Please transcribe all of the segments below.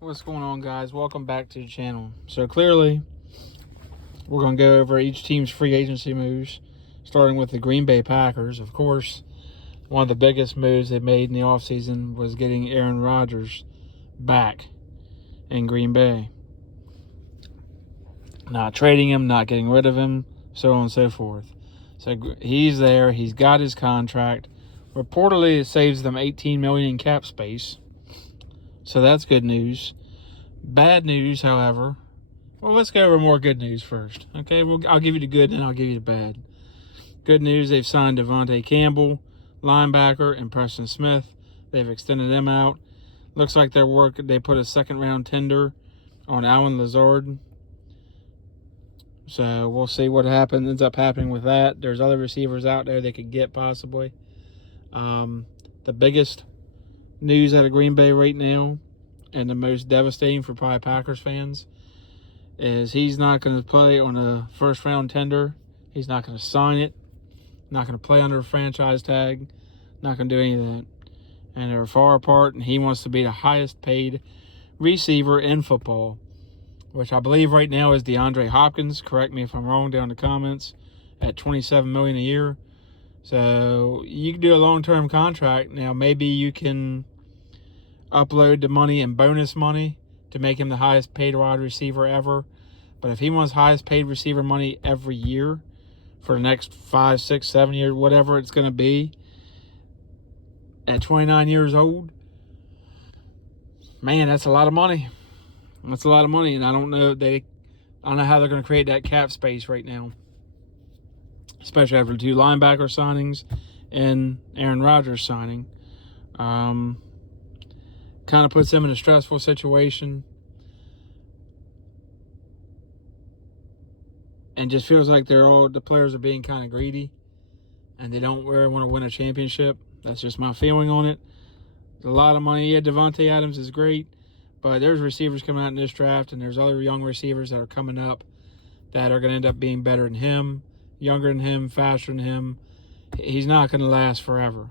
What's going on, guys? Welcome back to the channel. So clearly, we're going to go over each team's free agency moves, starting with the Green Bay Packers. Of course, one of the biggest moves they made in the offseason was getting Aaron Rodgers back in Green Bay. Not trading him, not getting rid of him, so on and so forth. So he's there. He's got his contract. Reportedly, it saves them $18 million in cap space. So that's good news. Bad news, however. Well, let's go over more good news first. Okay, I'll give you the good and then I'll give you the bad. Good news, they've signed Devontae Campbell, linebacker, and Preston Smith. They've extended them out. Looks like they put a second-round tender on Allen Lazard. So we'll see what ends up happening with that. There's other receivers out there they could get possibly. The biggest news out of Green Bay right now, and the most devastating for probably Packers fans, is he's not going to play on a first-round tender. He's not going to sign it. Not going to play under a franchise tag. Not going to do any of that. And they're far apart, and he wants to be the highest-paid receiver in football, which I believe right now is DeAndre Hopkins. Correct me if I'm wrong down in the comments. At $27 million a year. So you can do a long-term contract. Now maybe you can upload the money and bonus money to make him the highest paid wide receiver ever. But if he wants highest paid receiver money every year for the next 5, 6, 7 years, whatever it's going to be, at 29 years old, man, that's a lot of money. That's a lot of money, and I don't know how they're going to create that cap space right now, especially after the 2 linebacker signings and Aaron Rodgers signing. Kind of puts them in a stressful situation, and just feels like the players are being kind of greedy, and they don't really want to win a championship. That's just my feeling on it. A lot of money. Yeah, Devontae Adams is great, but there's receivers coming out in this draft, and there's other young receivers that are coming up that are going to end up being better than him, younger than him, faster than him. He's not going to last forever.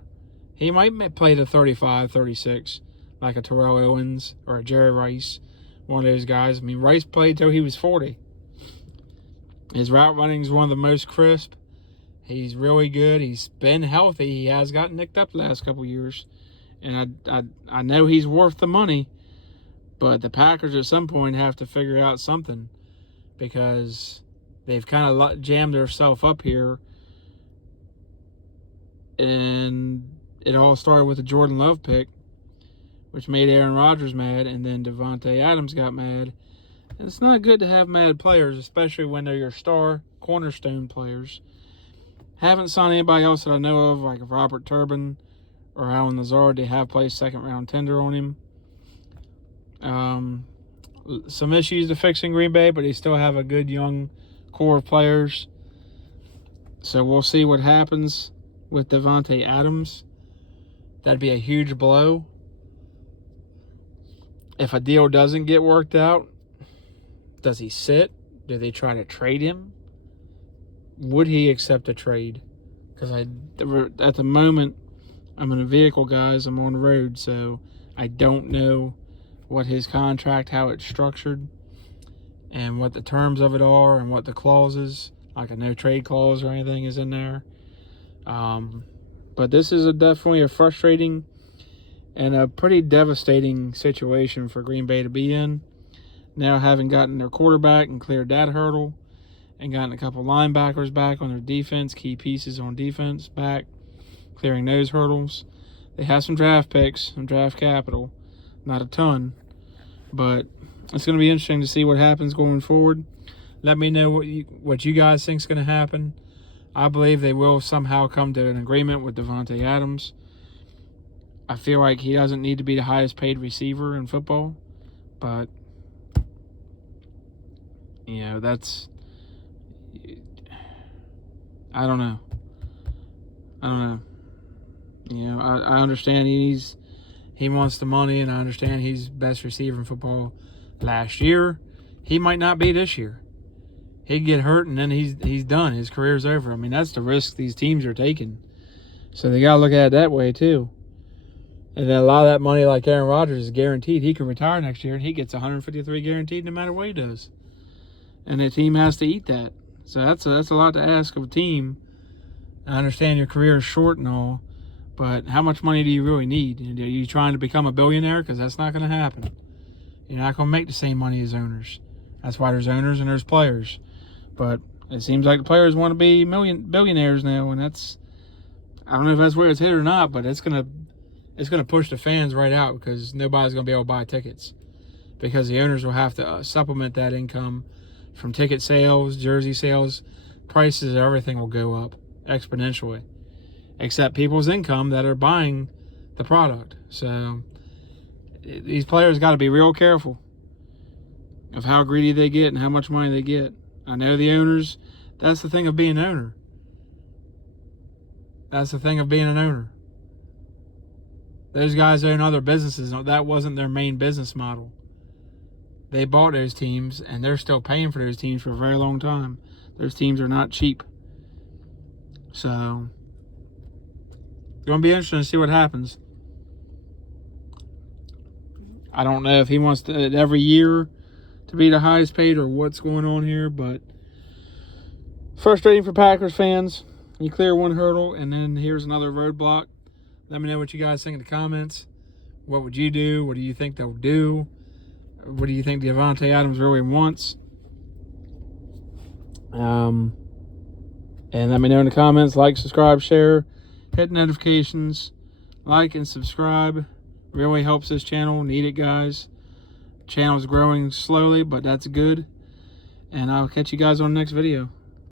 He might play to 35, 36, like a Terrell Owens or a Jerry Rice, one of those guys. I mean, Rice played till he was 40. His route running is one of the most crisp. He's really good. He's been healthy. He has gotten nicked up the last couple of years. And I know he's worth the money, but the Packers at some point have to figure out something, because they've kind of jammed themselves up here. And it all started with the Jordan Love pick, which made Aaron Rodgers mad, and then Devontae Adams got mad. And it's not good to have mad players, especially when they're your star cornerstone players. Haven't signed anybody else that I know of, like Robert Turbin or Allen Lazard. They have placed second-round tender on him. Some issues to fix in Green Bay, but they still have a good young core of players. So we'll see what happens with Devontae Adams. That'd be a huge blow. If a deal doesn't get worked out, does he sit? Do they try to trade him? Would he accept a trade? Because at the moment, I'm in a vehicle, guys. I'm on the road, so I don't know what his contract, how it's structured, and what the terms of it are, and what the clauses, like a no trade clause or anything, is in there. But this is definitely a frustrating and a pretty devastating situation for Green Bay to be in. Now, having gotten their quarterback and cleared that hurdle, and gotten a couple linebackers back on their defense, key pieces on defense back, clearing those hurdles. They have some draft picks, some draft capital, not a ton, but it's going to be interesting to see what happens going forward. Let me know what you guys think is going to happen. I believe they will somehow come to an agreement with Devontae Adams. I feel like he doesn't need to be the highest paid receiver in football, but that's, I don't know. I understand he wants the money, and I understand he's best receiver in football last year. He might not be this year. He'd get hurt, and then he's done. His career's over. I mean, that's the risk these teams are taking. So they got to look at it that way, too. And then a lot of that money, like Aaron Rodgers, is guaranteed. He can retire next year, and he gets 153 guaranteed no matter what he does. And the team has to eat that. So that's a lot to ask of a team. I understand your career is short and all, but how much money do you really need? Are you trying to become a billionaire? Because that's not going to happen. You're not going to make the same money as owners. That's why there's owners and there's players. But it seems like the players want to be billionaires now, and that's, I don't know if that's where it's hit or not, but it's gonna push the fans right out, because nobody's gonna be able to buy tickets, because the owners will have to supplement that income from ticket sales, jersey sales, prices, everything will go up exponentially, except people's income that are buying the product. So these players got to be real careful of how greedy they get and how much money they get. I know the owners, that's the thing of being an owner. That's the thing of being an owner. Those guys own other businesses. That wasn't their main business model. They bought those teams, and they're still paying for those teams for a very long time. Those teams are not cheap. So, it's going to be interesting to see what happens. I don't know if he wants to every year to be the highest paid or what's going on here, but frustrating for Packers fans. You clear one hurdle, and then here's another roadblock. Let me know what you guys think in the comments. What would you do? What do you think they'll do? What do you think Davante Adams really wants? And let me know in the comments. Like, subscribe, share, hit notifications. Like and subscribe. Really helps this channel. Need it, guys. Channel is growing slowly, but that's good. And I'll catch you guys on the next video.